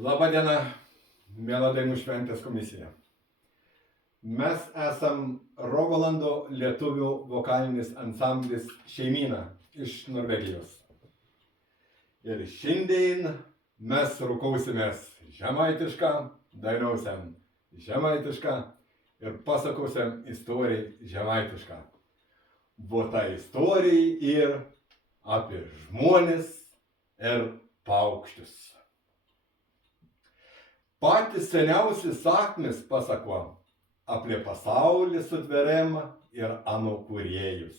Labadiena, mėla Dainų šventės komisija. Mes esam Rogolando lietuvių vokalinis ansamblis Šeimyna iš Norvegijos. Ir šiandien mes rūkausimės žemaitišką, dainausiam žemaitišką ir pasakosiam istoriją žemaitišką. Vo ta istorija ir apie žmones ir paukščius. Patys seniausi sakmės pasako apie pasaulį sutveriamą ir ano kūrėjus.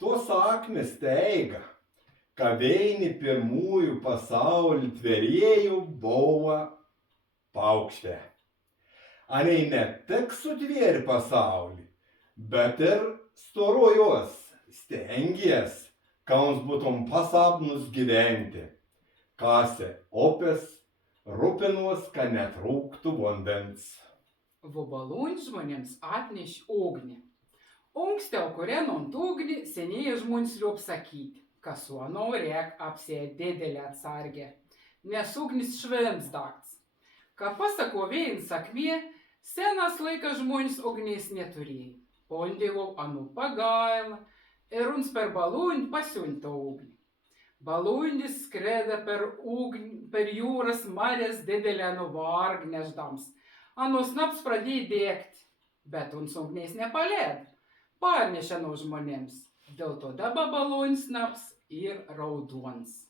Tos sakmės teigia, kad vieni pirmųjų pasaulį tverėjų buvo paukštė. Anei ne tik sutvėrė pasaulį, bet ir storojos stengės, kad būtum pasapnus gyventi, kasė upės, rūpinos, kad netrūktų vandens. Vobalūn žmonėms atneš ugnį. Unkstel kurenon ugnį senieji žmonės liup sakyti, kas suonau rek apsėt didelę atsargę, nes ugnis švents dakts. Ka pasako vien sakmė, senas laikas žmonės ugnies neturėjo. Pondėlau anu pagailą ir uns per balūn pasiunta ugnį. Balūnis skreda per jūras marės didelę nuvarg neždams. Anus naps pradėjo dėkti, bet uns ugniais nepalėd. Parnešė nuo žmonėms. Dėl to daba balūnis naps ir rauduons.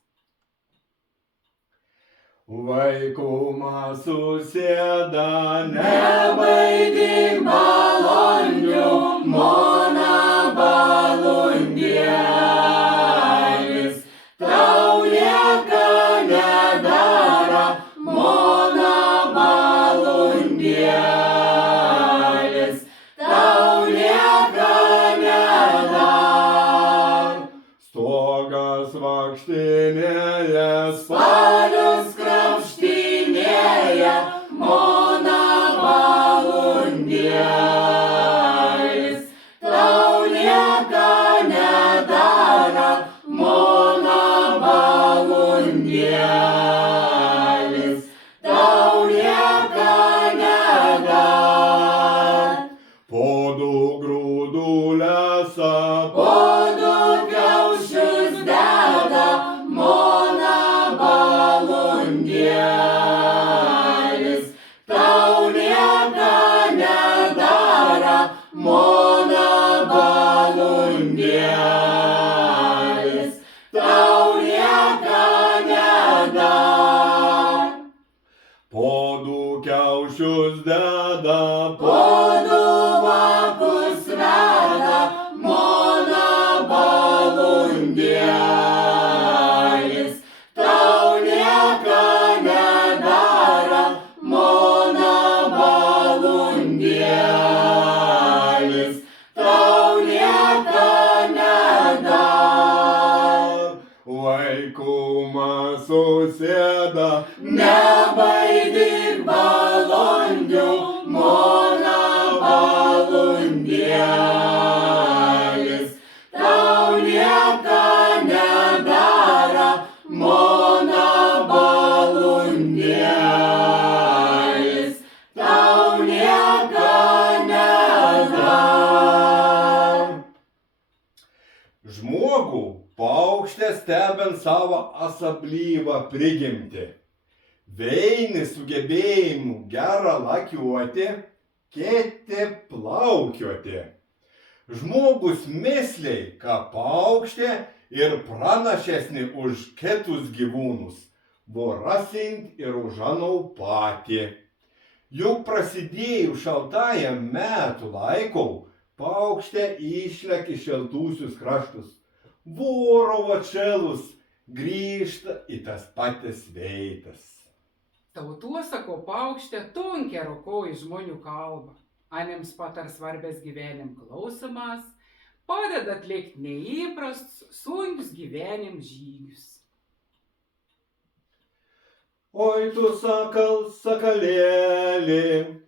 Vaikuma susėda, nebaidyk balonių, mona balundėlis. Tau nieka nedara, mona balundėlis. Tau nieka nedara. Stogas vakštinėja, spalius krapštinėja, mona balundėlis. Tau nieka nedara, mona balundėlis. Tau nieka nedara. Podų grūdų lesa, podų kiaušius deda, mona balundėlis. Tau nieka nedara, mona balundėlis. Tau nieka nedara. Podų kiaušius deda, podų vakus veda, mona balundėlis. Tau nieka nedara, mona balundėlis. Tau nieka nedara. Vaikuma susėda, nebaidyk balondių, mona balundėlis. Tau nieka nedara, mona balundėlis. Tau nieka nedara. Žmogų paukštė stebint savo asablyvą prigimtį. Vieni sugebėjimu gerą lakiuoti, kiti plaukioti. Žmogus misliai, kad paukštė ir pranašesnė už kitus gyvūnus, vorasint ir už anau patį. Juk prasidėjus šaltajam metų laikau, paukštė išlėk į šiltusius kraštus. Voro atšėlus grįžta į tas patis veitas. Tautosako paukštė tunkia rokoji žmonių kalbą. Anems patar svarbės gyvenim klausimas, padeda atlikti neįprastus, sunkius gyvenim žygius. Oi tu sakal, sakalėlį,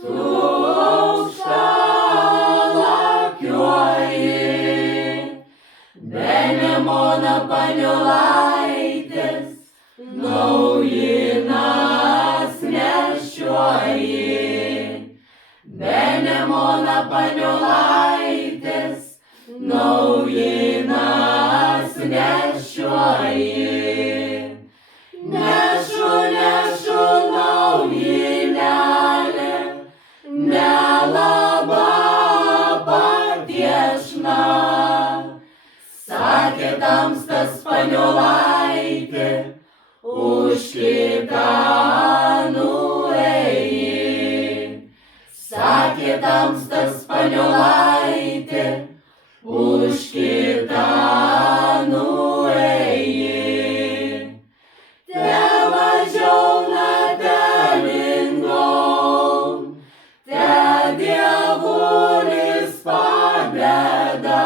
tu aukšta lakiuoji, Benemona paniolaitės, nauji namai. paniolaitės, naujinas nešioji. Nešu, nešu naujinelę, nelaba patiešna. Sakė tamstas paniolaitė, už kitą nuėjai. Sakė tamstas paniolaitė, už kitą nuėjai. Te mažiau natelingom, te dievulis padeda.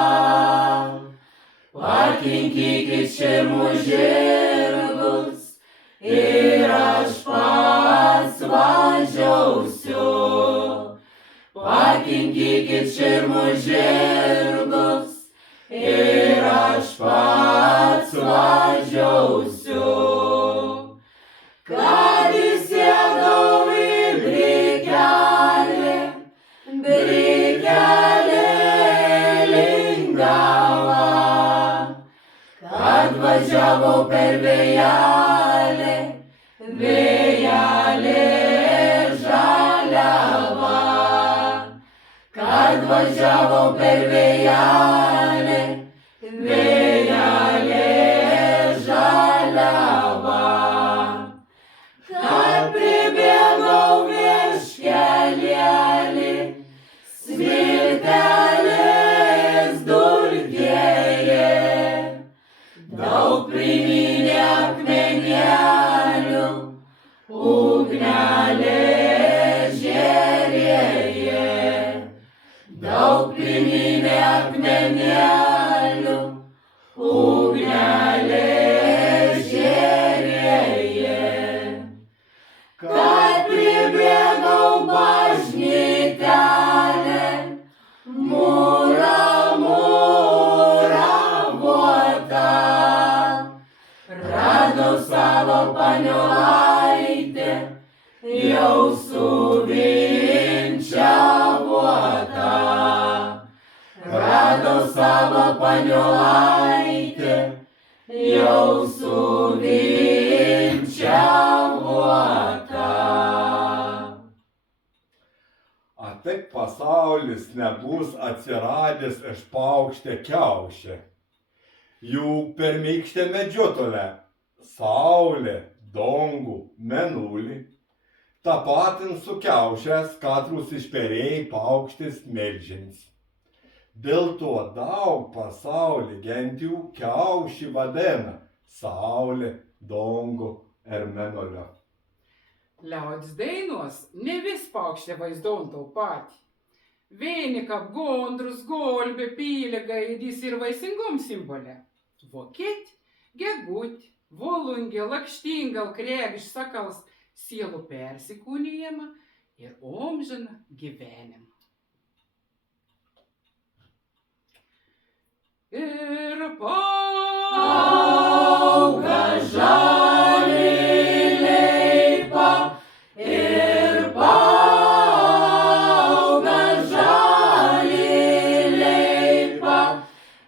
Pakinkykit širmų žirgus ir aš pats važiausiu. Pakinkykit širmų žirgus ir aš pats važiausiu. Kad įsėdau į brikelį, brikelį lingavą. Kad važiavau per vėjelį, vėjelį žaliavą. Kad važiavau per vėjelį, vėjelį žaliavą. Kad pribėgau vieškelėlį, smiltelis dulkėja. Daug primynė akmenėlių, ugnelė žėrėja. Daug primynė akmenėlių, ugnelė žėrėja. Kad pribėgau bažnytelę, muravuotą. Radau savo paniolaitę, jau suvinčiavuotą. Radau savo paniolaitę, jau suvinčiavuotą. A taip pasaulis nebus atsiradęs iš paukštė kiaušė. Juk pirmykštė medžiotolė, saulė, dangų, mėnulį, tapatins su kiaušės katrus išperėjai paukštis milžins. Dėl to daug pasaulį genčių kiaušį vadina saulė, dangų ir mėnulio. Liauds dainos ne vis paukštė vaizdonto patį. Vieni kaip gondrus, golbė, pylė gaidys ir vaisingom simbolė. Vokiet, gegut, volungė, lakštingal, kregž, sakals, sielų persikūnijama ir omžina gyvenimą. Ir Auga žali leipa, ir paauga žali leipa,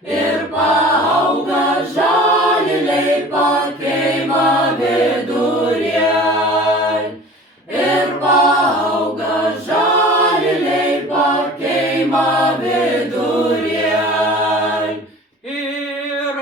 ir paauga žali leipa keima vidurėl. Ir paauga žali leipa keima vidurėl. ir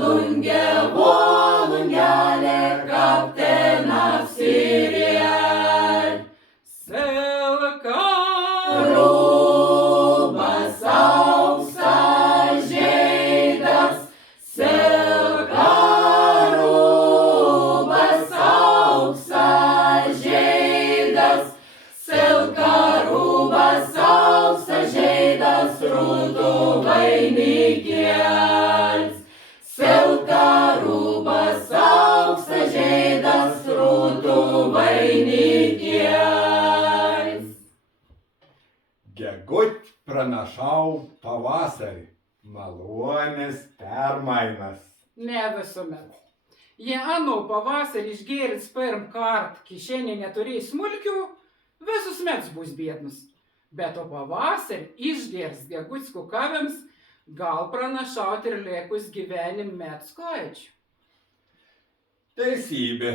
volungė, volungelė, kapten apsiriet. Selka Rūbas auksas žeidas, selka rūbas auksas žeidas, selka rūbas auksas žeidas, rūtų vainikėlis. Selka rūbas auksas žeidas, rūtų vainikėlis. Gegut pranašau pavasarį, malonės permainas. ne visuomet. Jei ano pavasarį išgėris pirm kart kišenė neturėjai smulkių, visus mets bus biednus. Bet o pavasarį išgėrs geguts kukavėms, gal pranašaut ir lėkus gyvenim met skaičių. Teisybė.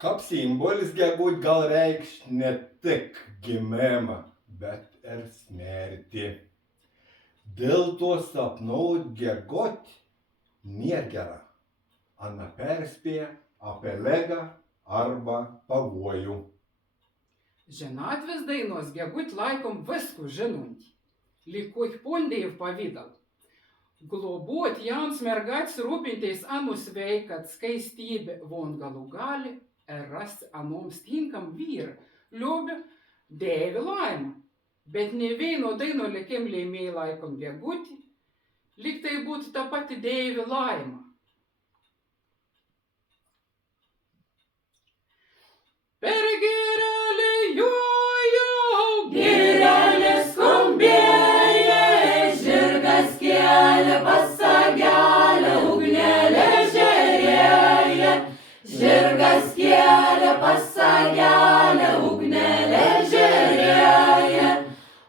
Kap simbolis gegut gal reikš ne tik gimimą, bet ir smertį. Dėl to sapnaut gegut nėr gera. Ana perspėja apie ligą arba pavojų. Ženatvės dainos gegut laikom viskų žinantį, lyg kokių pondėjų pavydal. Globot jauns mergats rūpintais anu sveikat skaistybė von galų gali ir rasti anoms tinkam vyrą, liubių, dėvi laimą. Bet ne vieno daino likim lėmėjai laikom gegutį, lyg tai būtų ta pati dėvi laima. Per girelį jojo, Girelis skambėja, žirgas kėlė pasagelę, ugnelė žėrėja. Žirgas kėlė pasagelę, ugnelė žėrėja.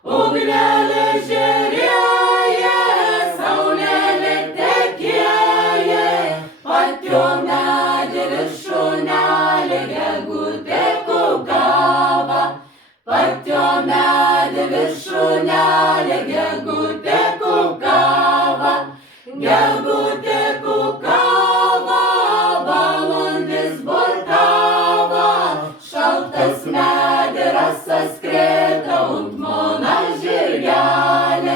Ugnelė žėrėja, saulėlė tekėja. Patio medį viršūnelė, gegutė kukava. Patio medį viršūnelė, gegutė kukava. Gegutė kukava, balandis burkava. Šaltas medį rasas krėta ant mona žirgelė.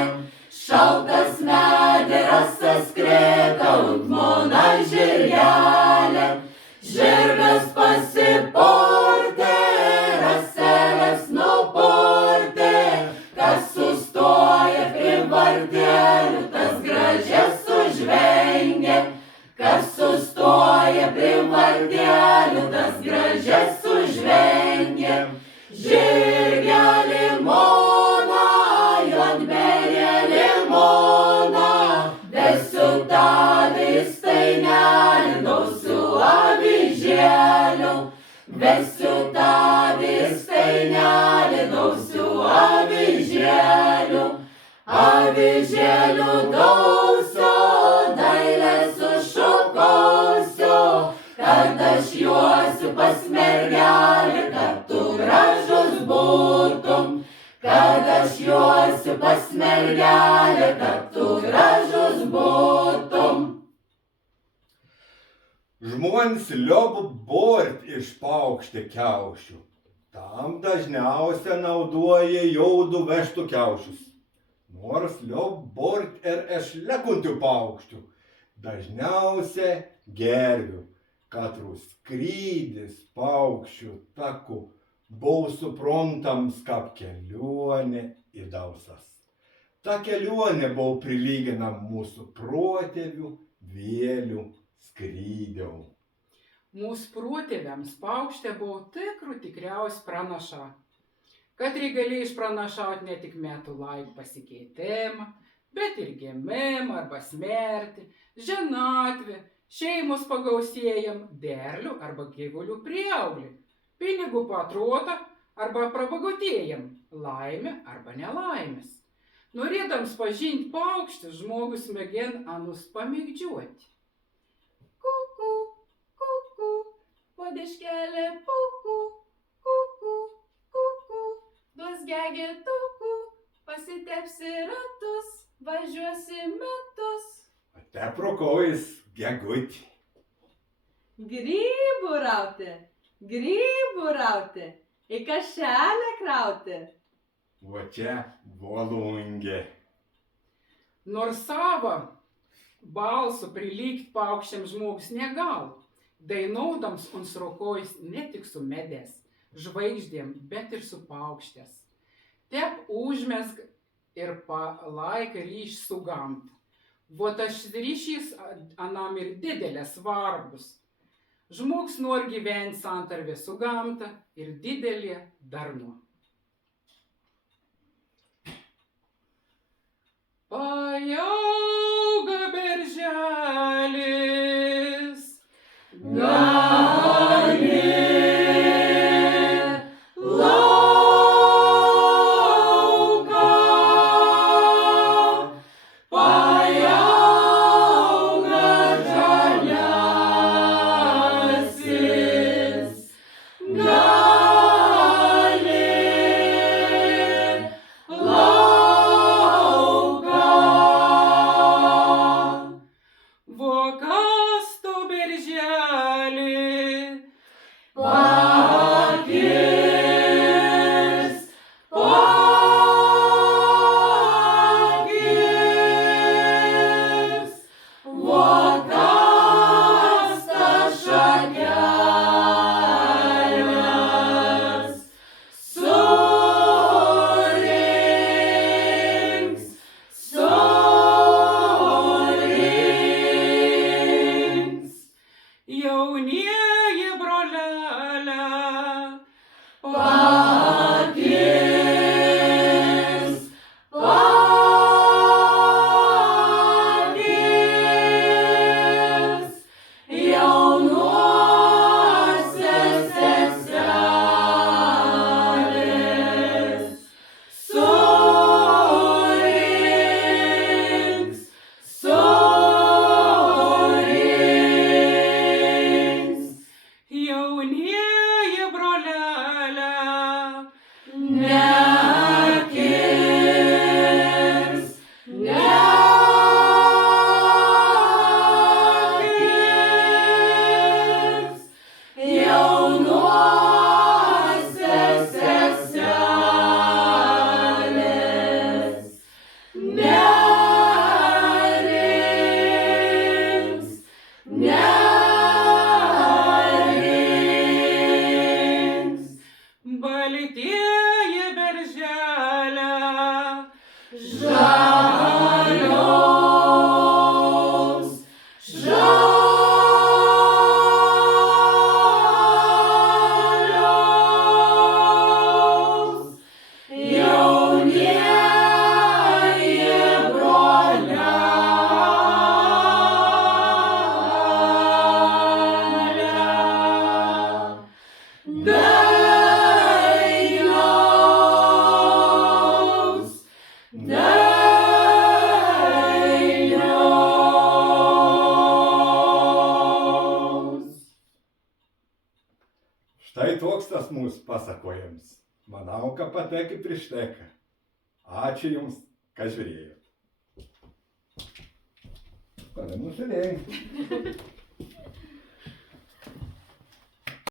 Šaltas medį rasas krėta ant mona žirgelė. Žirgas pasipurtė, raselės nupurtė. Kas sustoja prie vartelių, tas gražias užvengia. Kas sustoja prie vartelių, tas gražias užvengia. Žirgelį mona, juodberėlį mona, vesiu tave į stainelį, duosiu avižėlių. Vesiu tave į stainelį, duosiu avižėlių. Avižėlių duosiu, dailės sušukosiu, kad aš juosiu pas mergelį, kad tu gražus būtum. Kad aš juosiu pas mergelį, kad tu gražus būtum. Žmonės liubu bort iš paukštė kiaušių. Tam dažniausia naudoja jaudų vežtų kiaušius. Nors liubu bort ir iš lekuntų paukščių. Dažniausia gervių, katrų skrydis paukščių taku buvo suprantams kaip kelionė į dausas. Ta kelionė buvo prilyginama mūsų protėvių vėlių skrydžių. Mūsų protėviams paukštė buvo tikriausiai pranaša. Katri galėjo išpranašauti ne tik metų laikų pasikeitimą, bet ir gimimą arba smertį, ženatvę, šeimos pagausėjam, derlių arba gyvulių prieauglį, pinigų patrotą arba prabagotėjam, laimę arba nelaimės. Norėdams pažinti paukštį, žmogus mėgin anus pamėgdžiuoti. Kuku, kuku, podeškelė puku, kuku, kuku, duos gegetukų, pasitepsi ratus, važiuosi metus. Te prokojas gegutį. Grybų rauti, į kašelę krauti. O čia volungė. Nors savo balsu prilygt paukščiam žmogus negal, dainaudams uns rokojas ne tik su medės, žvaigždėm, bet ir su paukštės. Tep užmesg ir palaik ryš su gamta. Vo tas ryšys anam ir didelės svarbus. Žmogus nori gyventi santarvė su gamta ir didelė darnu. Paauga berželis, Gali lauką, paauga žaliasis. Gali lauką. vo kas tu berželi, Pakis, pakis, vokas tas šakeles surinks, surinks. jaunieji brolelė, Pakis, pakis, jaunuosios seselės surinks, surinks. jaunieji brolelė, Nekirs, nekirs, jaunuosios seselės nerinks, nerinks. baltieji berželė, Žalios, žalios, jaunieji broleliai. Dainos. Štai toks tas mūsų pasakojimas. Manau, kad patekė prišteka. Ačiū Jums, kad žiūrėjot. Kada nusileidai?